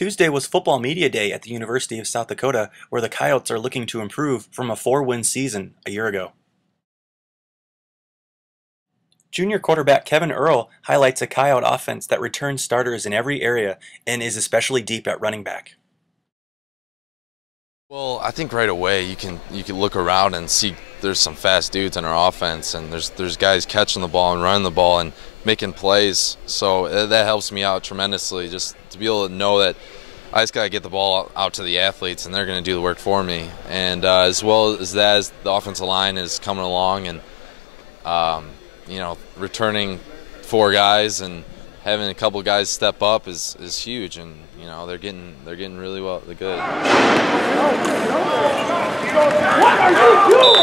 Tuesday was Football Media Day at the University of South Dakota, where the Coyotes are looking to improve from a 4-win season a year ago. Junior quarterback Kevin Earl highlights a Coyote offense that returns starters in every area and is especially deep at running back. Well, I think right away you can look around and see there's some fast dudes in our offense, and there's guys catching the ball and running the ball and making plays. So that helps me out tremendously, just to be able to know that I just got to get the ball out to the athletes and they're going to do the work for me. And as well as that, as the offensive line is coming along and returning 4 guys and having a couple guys step up is huge, and they're getting really well. They're good. What are you doing?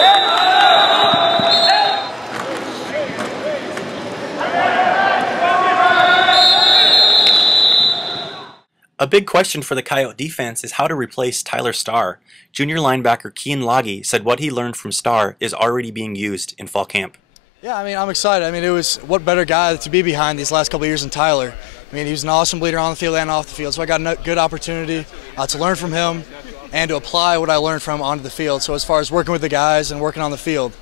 A big question for the Coyote defense is how to replace Tyler Starr. Junior linebacker Kean Loggy said what he learned from Starr is already being used in fall camp. Yeah, I'm excited. It was what better guy to be behind these last couple of years than Tyler. He was an awesome leader on the field and off the field, so I got a good opportunity to learn from him and to apply what I learned from him onto the field. So as far as working with the guys and working on the field.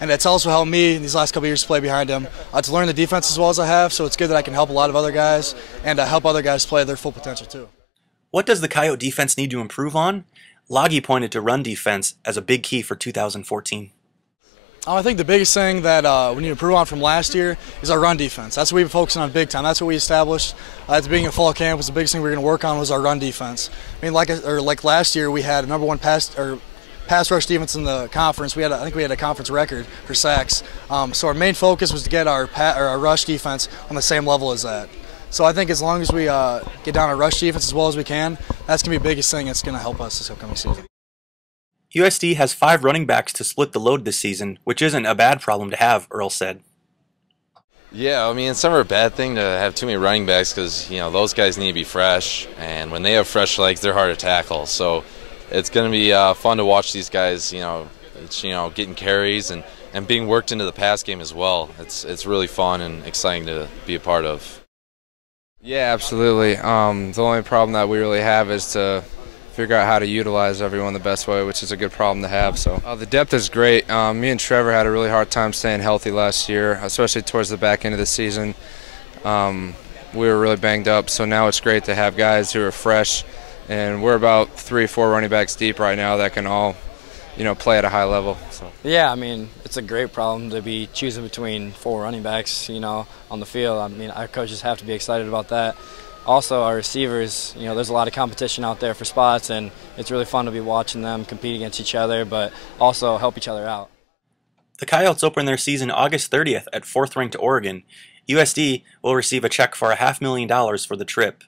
And it's also helped me in these last couple of years to play behind him, to learn the defense as well as I have, so it's good that I can help a lot of other guys and help other guys play their full potential too. What does the Coyote defense need to improve on? Loggy pointed to run defense as a big key for 2014. I think the biggest thing that we need to improve on from last year is our run defense. That's what we've been focusing on big time. That's what we established at the beginning of fall camp. Was the biggest thing we were going to work on was our run defense. Like last year, we had a #1 pass rush defense in the conference. I think we had a conference record for sacks. So our main focus was to get our rush defense on the same level as that. So I think as long as we get down our rush defense as well as we can, that's going to be the biggest thing that's going to help us this upcoming season. USD has 5 running backs to split the load this season, which isn't a bad problem to have, Earl said. Yeah, it's never a bad thing to have too many running backs because, those guys need to be fresh, and when they have fresh legs, they're hard to tackle. So it's going to be fun to watch these guys, getting carries and being worked into the pass game as well. It's really fun and exciting to be a part of. Yeah, absolutely. The only problem that we really have is to figure out how to utilize everyone the best way, which is a good problem to have. So the depth is great. Me and Trevor had a really hard time staying healthy last year, especially towards the back end of the season. We were really banged up, so now it's great to have guys who are fresh, and we're about 3 or 4 running backs deep right now that can all play at a high level. So. Yeah, it's a great problem to be choosing between 4 running backs, on the field. Our coaches have to be excited about that. Also, our receivers, there's a lot of competition out there for spots, and it's really fun to be watching them compete against each other, but also help each other out. The Coyotes open their season August 30th at 4th-ranked Oregon. USD will receive a check for $500,000 for the trip.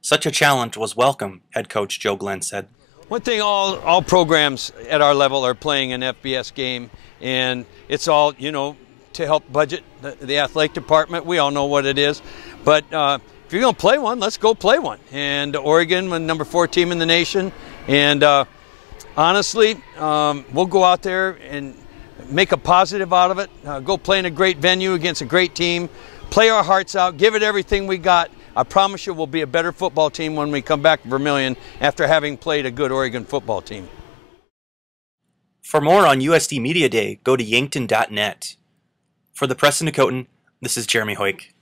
Such a challenge was welcome, head coach Joe Glenn said. One thing all programs at our level are playing an FBS game, and it's all, to help budget the athletic department. We all know what it is. But if you're going to play one, let's go play one. And Oregon, the number 4 team in the nation. And honestly, we'll go out there and make a positive out of it, go play in a great venue against a great team, play our hearts out, give it everything we got. I promise you we'll be a better football team when we come back to Vermillion after having played a good Oregon football team. For more on USD Media Day, go to yankton.net. For the Press in Dakotan, this is Jeremy Hoyk.